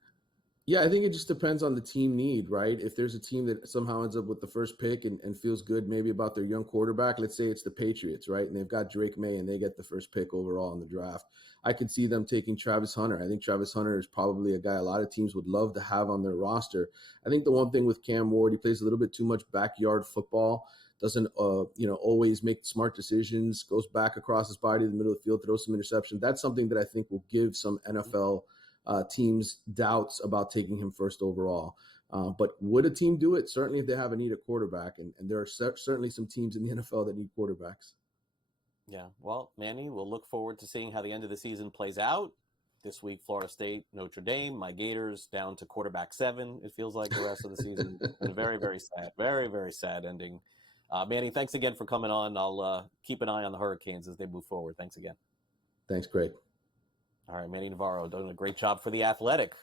Yeah, I think it just depends on the team need, right? If there's a team that somehow ends up with the first pick and feels good maybe about their young quarterback, let's say it's the Patriots, right? And they've got Drake May and they get the first pick overall in the draft. I could see them taking Travis Hunter. I think Travis Hunter is probably a guy a lot of teams would love to have on their roster. I think the one thing with Cam Ward, he plays a little bit too much backyard football, doesn't always make smart decisions, goes back across his body in the middle of the field, throws some interception. That's something that I think will give some NFL teams doubts about taking him first overall. But would a team do it? Certainly if they have a need at quarterback. And there are certainly some teams in the NFL that need quarterbacks. Yeah, well, Manny, we'll look forward to seeing how the end of the season plays out. This week, Florida State, Notre Dame, my Gators down to quarterback 7. It feels like the rest of the season. A very, very sad, very, very sad ending. Manny, thanks again for coming on. I'll keep an eye on the Hurricanes as they move forward. Thanks again. Thanks, Craig. All right, Manny Navarro doing a great job for The Athletic.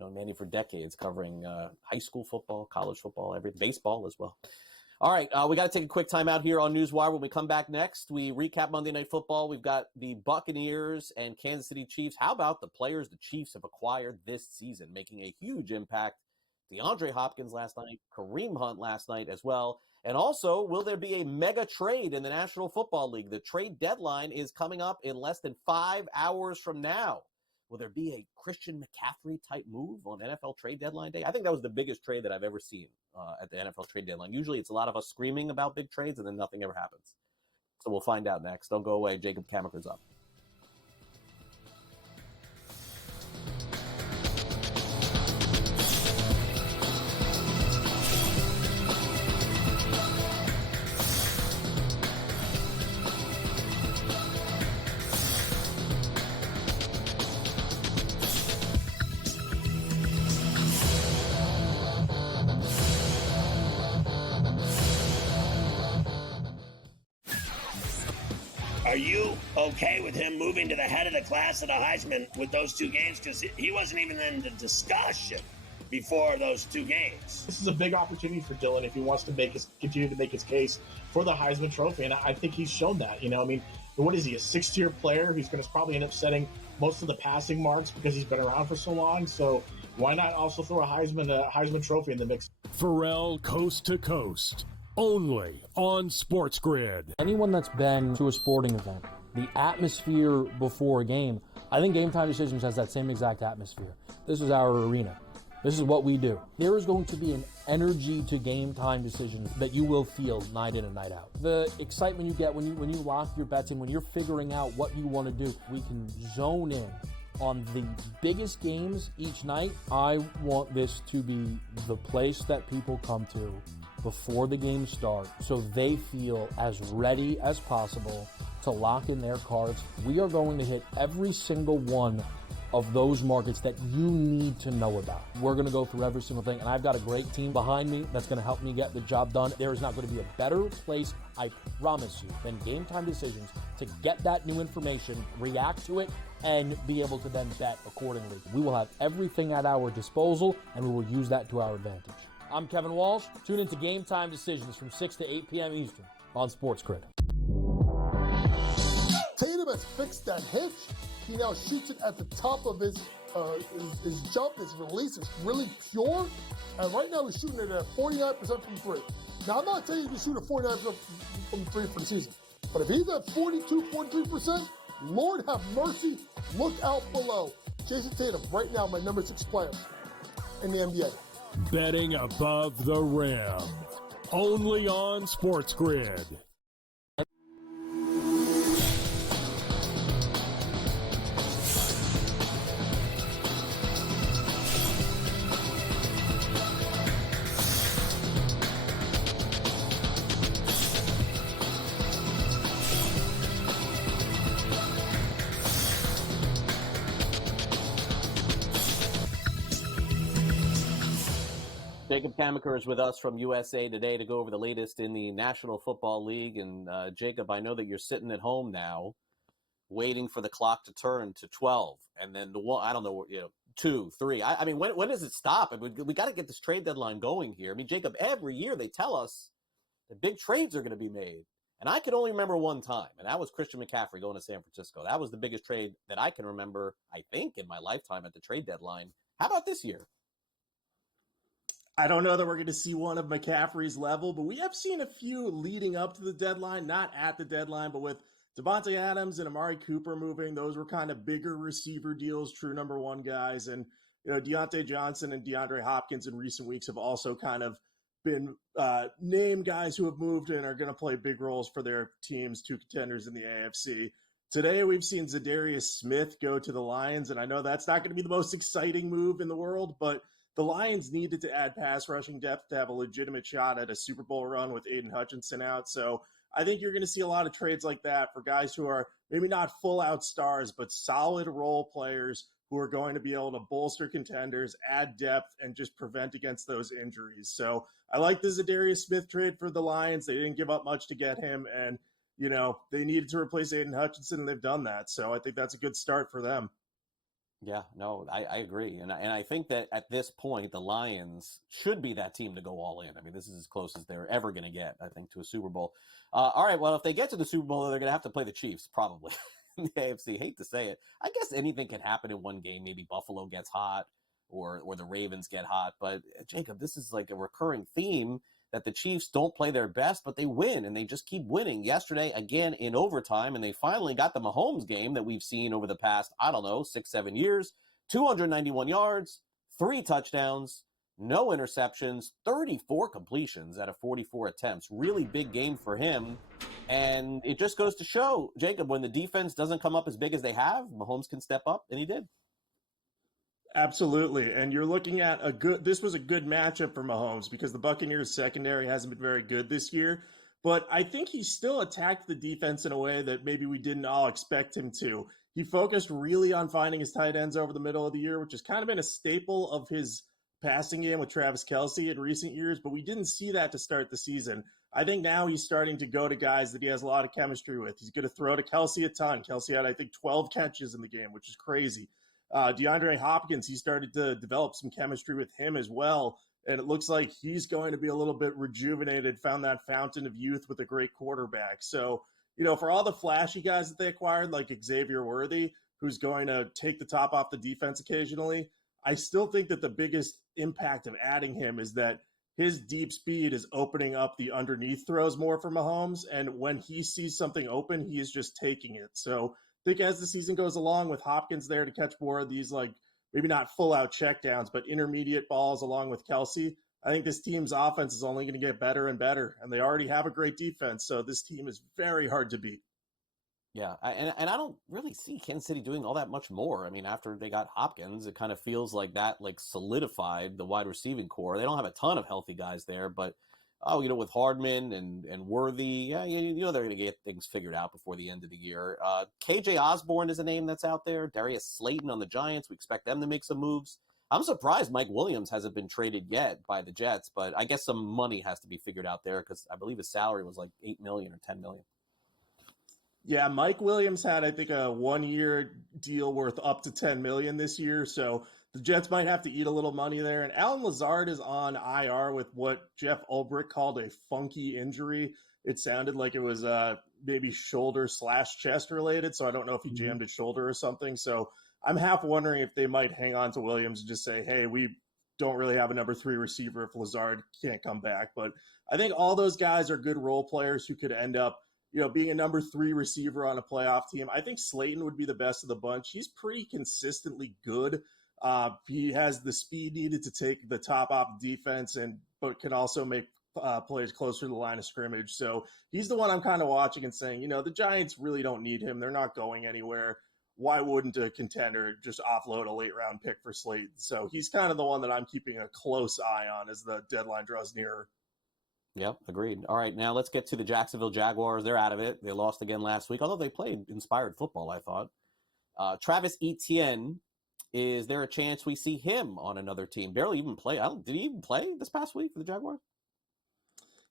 Known Manny for decades, covering high school football, college football, everything, baseball as well. All right, we got to take a quick time out here on NewsWire. When we come back next, we recap Monday Night Football. We've got the Buccaneers and Kansas City Chiefs. How about the players the Chiefs have acquired this season, making a huge impact? DeAndre Hopkins last night, Kareem Hunt last night as well. And also, will there be a mega trade in the National Football League? The trade deadline is coming up in less than 5 hours from now. Will there be a Christian McCaffrey type move on NFL trade deadline day? I think that was the biggest trade that I've ever seen at the NFL trade deadline. Usually it's a lot of us screaming about big trades and then nothing ever happens. So we'll find out next. Don't go away. Jacob Camenker's up. Are you okay with him moving to the head of the class at the Heisman with those 2 games? Because he wasn't even in the discussion before those 2 games. This is a big opportunity for Dylan if he wants to continue to make his case for the Heisman Trophy, and I think he's shown that. I mean, what is he, a 6th-year player who's going to probably end up setting most of the passing marks because he's been around for so long? So why not also throw a Heisman Trophy in the mix? Pharrell Coast to Coast, only on SportsGrid. Anyone that's been to a sporting event, the atmosphere before a game, I think Game Time Decisions has that same exact atmosphere. This is our arena. This is what we do. There is going to be an energy to Game Time Decisions that you will feel night in and night out. The excitement you get when you lock your bets in, when you're figuring out what you want to do, we can zone in on the biggest games each night. I want this to be the place that people come to before the games start so they feel as ready as possible to lock in their cards. We are going to hit every single one of those markets that you need to know about. We're going to go through every single thing, and I've got a great team behind me that's going to help me get the job done. There is not going to be a better place, I promise you, than Game Time Decisions to get that new information, react to it, and be able to then bet accordingly. We will have everything at our disposal, and we will use that to our advantage. I'm Kevin Walsh. Tune into Game Time Decisions from 6 to 8 p.m. Eastern on SportsGrid. Tatum has fixed that hitch. He now shoots it at the top of his jump, his release is really pure. And right now he's shooting it at 49% from 3. Now, I'm not telling you to shoot at 49% from 3 for the season. But if he's at 42, 43%, Lord have mercy, look out below. Jason Tatum, right now, my number 6 player in the NBA. Betting above the rim, only on SportsGrid. Jacob Camenker is with us from USA Today to go over the latest in the National Football League. And Jacob, I know that you're sitting at home now, waiting for the clock to turn to 12, and then the one, I don't know, 2, 3. I mean, when does it stop? I mean, we got to get this trade deadline going here. I mean, Jacob, every year they tell us that big trades are going to be made, and I can only remember one time, and that was Christian McCaffrey going to San Francisco. That was the biggest trade that I can remember, I think, in my lifetime at the trade deadline. How about this year? I don't know that we're going to see one of McCaffrey's level, but we have seen a few leading up to the deadline, not at the deadline, but with Devontae Adams and Amari Cooper moving, those were kind of bigger receiver deals, true number one guys. And, Deontay Johnson and DeAndre Hopkins in recent weeks have also kind of been named guys who have moved and are going to play big roles for their teams, two contenders in the AFC. Today, we've seen Zadarius Smith go to the Lions, and I know that's not going to be the most exciting move in the world, but the Lions needed to add pass rushing depth to have a legitimate shot at a Super Bowl run with Aiden Hutchinson out. So I think you're going to see a lot of trades like that for guys who are maybe not full-out stars, but solid role players who are going to be able to bolster contenders, add depth, and just prevent against those injuries. So I like the Zadarius Smith trade for the Lions. They didn't give up much to get him, and they needed to replace Aiden Hutchinson, and they've done that. So I think that's a good start for them. Yeah, no, I agree. And I think that at this point, the Lions should be that team to go all in. I mean, this is as close as they're ever going to get, I think, to a Super Bowl. All right, well, if they get to the Super Bowl, they're going to have to play the Chiefs, probably, in the AFC. Hate to say it. I guess anything can happen in one game. Maybe Buffalo gets hot or the Ravens get hot. But, Jacob, this is like a recurring theme that the Chiefs don't play their best, but they win, and they just keep winning. Yesterday, again, in overtime, and they finally got the Mahomes game that we've seen over the past, 6-7 years. 291 yards, 3 touchdowns, no interceptions, 34 completions out of 44 attempts. Really big game for him. And it just goes to show, Jacob, when the defense doesn't come up as big as they have, Mahomes can step up, and he did. Absolutely. And you're looking at this was a good matchup for Mahomes because the Buccaneers secondary hasn't been very good this year, but I think he still attacked the defense in a way that maybe we didn't all expect him to. He focused really on finding his tight ends over the middle of the year, which has kind of been a staple of his passing game with Travis Kelce in recent years, but we didn't see that to start the season. I think now he's starting to go to guys that he has a lot of chemistry with. He's going to throw to Kelce a ton. Kelce had, I think, 12 catches in the game, which is crazy. DeAndre Hopkins, he started to develop some chemistry with him as well. And it looks like he's going to be a little bit rejuvenated, found that fountain of youth with a great quarterback. So, for all the flashy guys that they acquired, like Xavier Worthy, who's going to take the top off the defense occasionally, I still think that the biggest impact of adding him is that his deep speed is opening up the underneath throws more for Mahomes. And when he sees something open, he is just taking it. So I think as the season goes along with Hopkins there to catch more of these, maybe not full out checkdowns, but intermediate balls along with Kelce, I think this team's offense is only going to get better and better. And they already have a great defense. So this team is very hard to beat. Yeah. And I don't really see Kansas City doing all that much more. I mean, after they got Hopkins, it kind of feels like that solidified the wide receiving core. They don't have a ton of healthy guys there, but with Hardman and Worthy, they're going to get things figured out before the end of the year. KJ Osborne is a name that's out there. Darius Slayton on the Giants. We expect them to make some moves. I'm surprised Mike Williams hasn't been traded yet by the Jets, but I guess some money has to be figured out there because I believe his salary was like $8 million or $10 million. Yeah, Mike Williams had, I think, a 1-year deal worth up to $10 million this year, so the Jets might have to eat a little money there. And Allen Lazard is on IR with what Jeff Ulbrich called a funky injury. It sounded like it was maybe shoulder/chest related, so I don't know if he jammed his shoulder or something. So I'm half wondering if they might hang on to Williams and just say, hey, we don't really have a number 3 receiver if Lazard can't come back. But I think all those guys are good role players who could end up being a number 3 receiver on a playoff team. I think Slayton would be the best of the bunch. He's pretty consistently good. He has the speed needed to take the top off defense, but can also make plays closer to the line of scrimmage. So he's the one I'm kind of watching and saying, the Giants really don't need him. They're not going anywhere. Why wouldn't a contender just offload a late-round pick for Slayton? So he's kind of the one that I'm keeping a close eye on as the deadline draws nearer. Yep, agreed. All right, now let's get to the Jacksonville Jaguars. They're out of it. They lost again last week, although they played inspired football, I thought. Travis Etienne, is there a chance we see him on another team? Barely even play. Did he even play this past week for the Jaguars?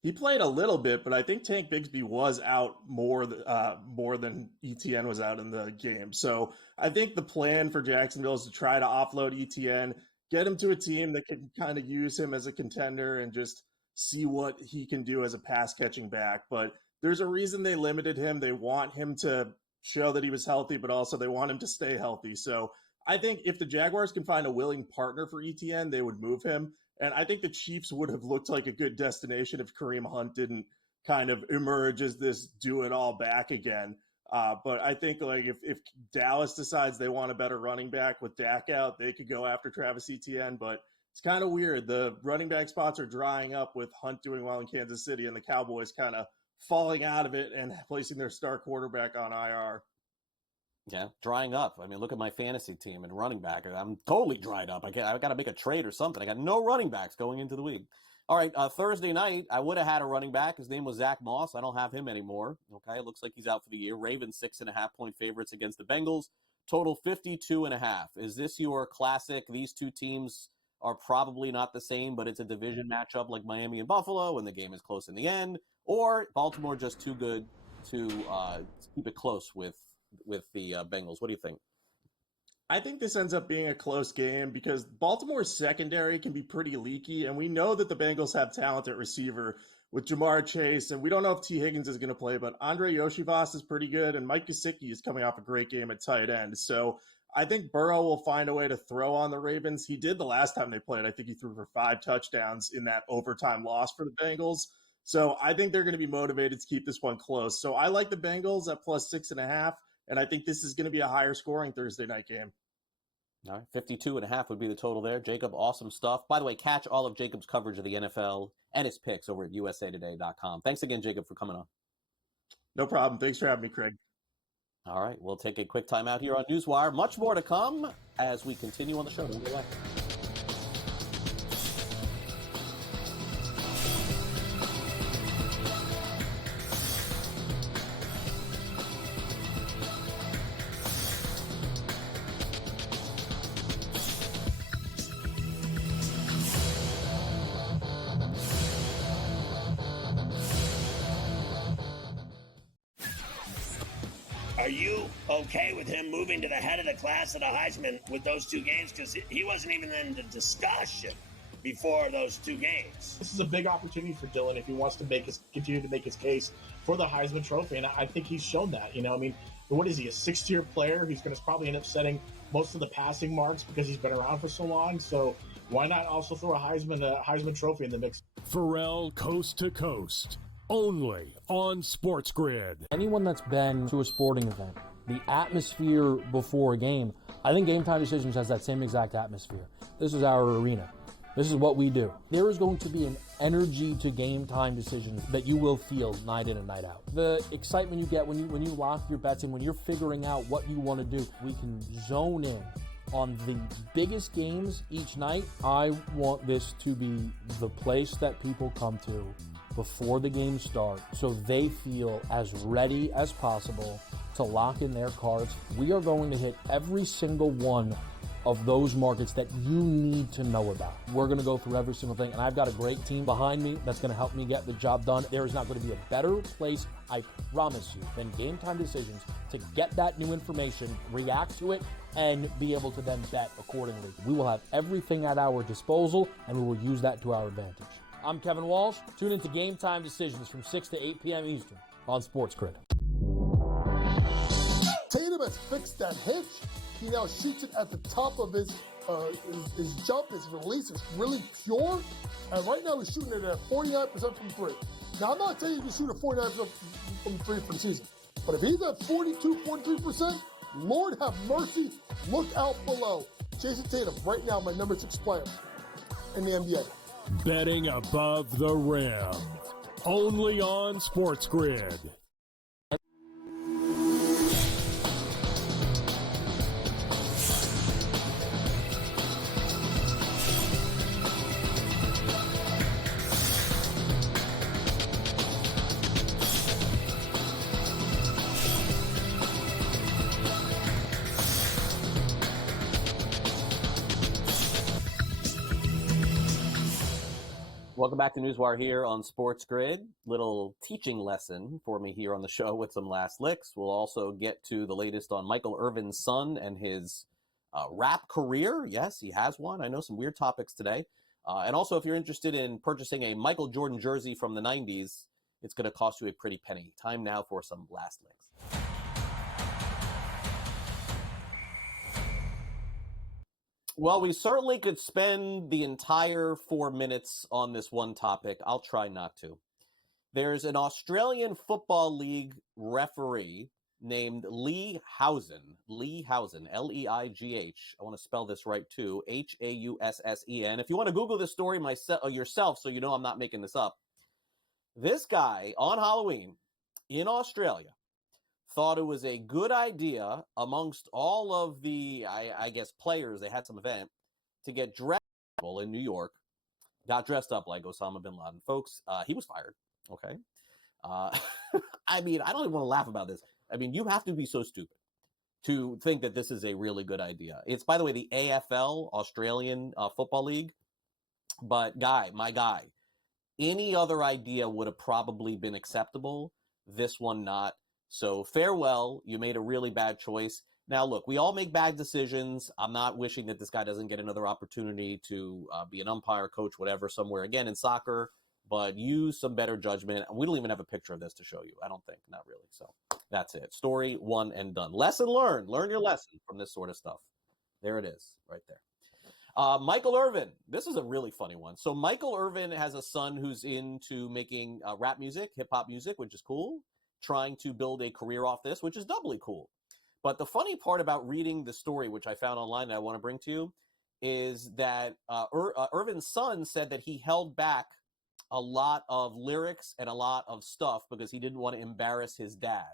He played a little bit, but I think Tank Bigsby was out more than Etienne was out in the game. So I think the plan for Jacksonville is to try to offload Etienne, get him to a team that can kind of use him as a contender and just see what he can do as a pass-catching back. But there's a reason they limited him. They want him to show that he was healthy, but also they want him to stay healthy. So I think if the Jaguars can find a willing partner for Etienne, they would move him. And I think the Chiefs would have looked like a good destination if Kareem Hunt didn't kind of emerge as this do it all back again. But I think like if Dallas decides they want a better running back with Dak out, they could go after Travis Etienne. But it's kind of weird. The running back spots are drying up with Hunt doing well in Kansas City and the Cowboys kind of falling out of it and placing their star quarterback on IR. Yeah, drying up. I mean, look at my fantasy team and running back. I'm totally dried up. I got to make a trade or something. I got no running backs going into the week. All right, Thursday night, I would have had a running back. His name was Zach Moss. I don't have him anymore. Okay, it looks like he's out for the year. Ravens 6.5-point favorites against the Bengals. Total 52.5. Is this your classic? These two teams are probably not the same, but it's a division matchup like Miami and Buffalo, and the game is close in the end. Or Baltimore just too good to keep it close with the Bengals. What do you think? I think this ends up being a close game because Baltimore's secondary can be pretty leaky, and we know that the Bengals have talent at receiver with Jamar Chase, and we don't know if T. Higgins is going to play, but Andre Yoshivas is pretty good, and Mike Gesicki is coming off a great game at tight end. So I think Burrow will find a way to throw on the Ravens. He did the last time they played. I think he threw for 5 touchdowns in that overtime loss for the Bengals. So I think they're going to be motivated to keep this one close. So I like the Bengals at plus 6.5. And I think this is going to be a higher scoring Thursday night game. All right, 52.5 would be the total there. Jacob, awesome stuff. By the way, catch all of Jacob's coverage of the NFL and his picks over at usatoday.com. Thanks again, Jacob, for coming on. No problem. Thanks for having me, Craig. All right, we'll take a quick time out here on NewsWire. Much more to come as we continue on the show. Don't go away. Are you okay with him moving to the head of the class of the Heisman with those 2 games? Because he wasn't even in the discussion before those 2 games. This is a big opportunity for Dylan if he wants to continue to make his case for the Heisman Trophy, and I think he's shown that. You know, I mean, what is he, a 6th-tier player who's going to probably end up setting most of the passing marks because he's been around for so long? So why not also throw a Heisman Trophy in the mix? Pharrell Coast to Coast, only on SportsGrid. Anyone that's been to a sporting event, the atmosphere before a game, I think Game Time Decisions has that same exact atmosphere. This is our arena. This is what we do. There is going to be an energy to Game Time Decisions that you will feel night in and night out. The excitement you get when you lock your bets in, when you're figuring out what you want to do, we can zone in on the biggest games each night. I want this to be the place that people come to before the games start so they feel as ready as possible to lock in their cards. We are going to hit every single one of those markets that you need to know about. We're going to go through every single thing, and I've got a great team behind me that's going to help me get the job done. There is not going to be a better place, I promise you, than Game Time Decisions to get that new information, react to it, and be able to then bet accordingly. We will have everything at our disposal, and we will use that to our advantage. I'm Kevin Walsh. Tune into Game Time Decisions from 6 to 8 p.m. Eastern on SportsGrid. Tatum has fixed that hitch. He now shoots it at the top of his jump. His release is really pure. And right now he's shooting it at 49% from 3. Now, I'm not saying you can shoot at 49% from 3 for the season. But if he's at 42, 43%, Lord have mercy, look out below. Jason Tatum, right now, my number 6 player in the NBA. Betting above the rim, only on SportsGrid. Welcome back to NewsWire here on SportsGrid. Little teaching lesson for me here on the show with some last licks. We'll also get to the latest on Michael Irvin's son and his rap career. Yes, he has one. I know some weird topics today. And also, if you're interested in purchasing a Michael Jordan jersey from the 90s, it's going to cost you a pretty penny. Time now for some last licks. Well, we certainly could spend the entire 4 minutes on this one topic. I'll try not to. There's an Australian Football League referee named Lee Housen. Lee Housen, Leigh. I want to spell this right too, Haussen. If you want to Google this story yourself so you know I'm not making this up, this guy on Halloween in Australia thought it was a good idea amongst all of the, I guess, players. They had some event to get dressed up in New York, got dressed up like Osama bin Laden. Folks, he was fired. Okay. I mean, I don't even want to laugh about this. I mean, you have to be so stupid to think that this is a really good idea. It's, by the way, the AFL, Australian Football League. But my guy, any other idea would have probably been acceptable. This one not. So farewell. You made a really bad choice. Now, look, we all make bad decisions. I'm not wishing that this guy doesn't get another opportunity to be an umpire, coach, whatever, somewhere again in soccer. But use some better judgment. We don't even have a picture of this to show you. I don't think. Not really. So that's it. Story one and done. Lesson learned. Learn your lesson from this sort of stuff. There it is right there. Michael Irvin. This is a really funny one. So Michael Irvin has a son who's into making rap music, hip-hop music, which is cool. Trying to build a career off this, which is doubly cool. But the funny part about reading the story, which I found online that I want to bring to you, is that Irvin's son said that he held back a lot of lyrics and a lot of stuff because he didn't want to embarrass his dad.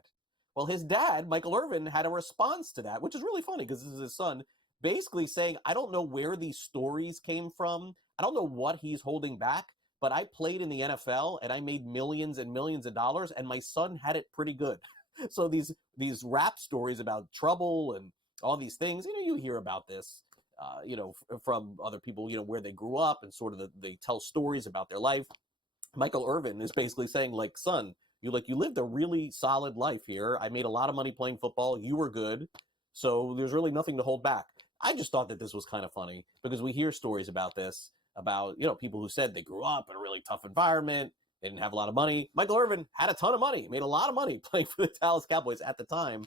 Well, his dad, Michael Irvin, had a response to that, which is really funny because this is his son, basically saying, I don't know where these stories came from. I don't know what he's holding back, but I played in the NFL and I made millions and millions of dollars and my son had it pretty good. So these rap stories about trouble and all these things, you hear about this, from other people, where they grew up and sort of they tell stories about their life. Michael Irvin is basically saying, like, son, you lived a really solid life here. I made a lot of money playing football. You were good. So there's really nothing to hold back. I just thought that this was kind of funny because we hear stories about this, about, people who said they grew up in a really tough environment. They didn't have a lot of money. Michael Irvin had a ton of money, made a lot of money playing for the Dallas Cowboys at the time.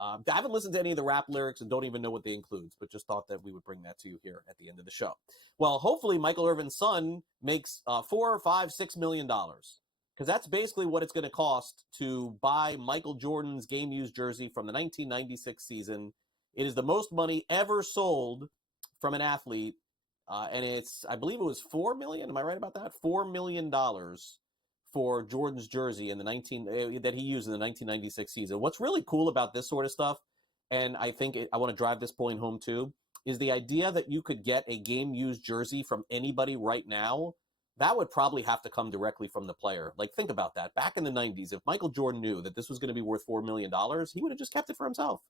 I haven't listened to any of the rap lyrics and don't even know what they include, but just thought that we would bring that to you here at the end of the show. Well, hopefully Michael Irvin's son makes $4 or $5, $6 million, because that's basically what it's going to cost to buy Michael Jordan's game-used jersey from the 1996 season. It is the most money ever sold from an athlete, and I believe it was $4 million. Am I right about that? $4 million for Jordan's jersey that he used in the 1996 season. What's really cool about this sort of stuff, and I think I want to drive this point home too, is the idea that you could get a game-used jersey from anybody right now. That would probably have to come directly from the player. Like, think about that. Back in the 90s, if Michael Jordan knew that this was going to be worth $4 million, he would have just kept it for himself.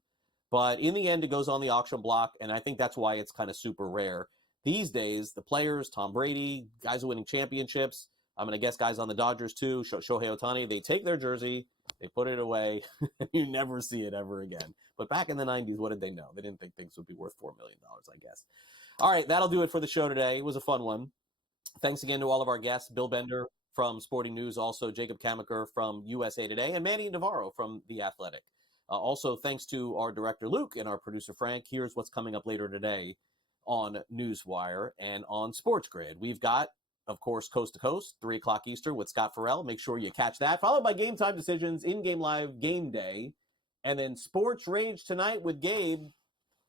But in the end, it goes on the auction block, and I think that's why it's kind of super rare. These days, the players, Tom Brady, guys who are winning championships, I'm going to guess guys on the Dodgers too, Shohei Ohtani, they take their jersey, they put it away, and you never see it ever again. But back in the 90s, what did they know? They didn't think things would be worth $4 million, I guess. All right, that'll do it for the show today. It was a fun one. Thanks again to all of our guests, Bill Bender from Sporting News, also Jacob Camenker from USA Today, and Manny Navarro from The Athletic. Also, thanks to our director, Luke, and our producer, Frank. Here's what's coming up later today on NewsWire and on SportsGrid. We've got, of course, Coast to Coast, 3 o'clock Eastern with Scott Farrell. Make sure you catch that. Followed by Game Time Decisions, In-Game Live Game Day. And then Sports Rage tonight with Gabe.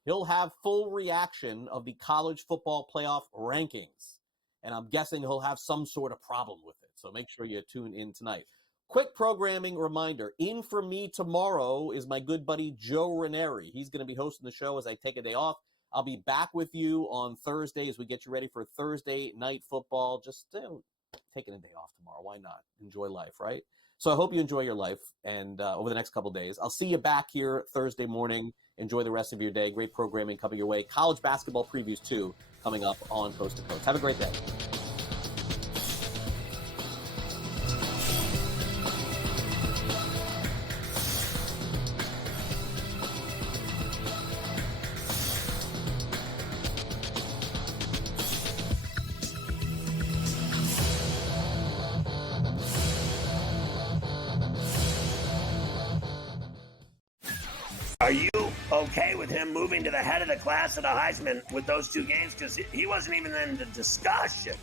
He'll have full reaction of the college football playoff rankings. And I'm guessing he'll have some sort of problem with it. So make sure you tune in tonight. Quick programming reminder. In for me tomorrow is my good buddy Joe Ranieri. He's going to be hosting the show as I take a day off. I'll be back with you on Thursday as we get you ready for Thursday night football. Just taking a day off tomorrow. Why not? Enjoy life, right? So I hope you enjoy your life and over the next couple of days. I'll see you back here Thursday morning. Enjoy the rest of your day. Great programming coming your way. College basketball previews, too, coming up on Coast to Coast. Have a great day. Are you okay with him moving to the head of the class of the Heisman with those two games because he wasn't even in the discussion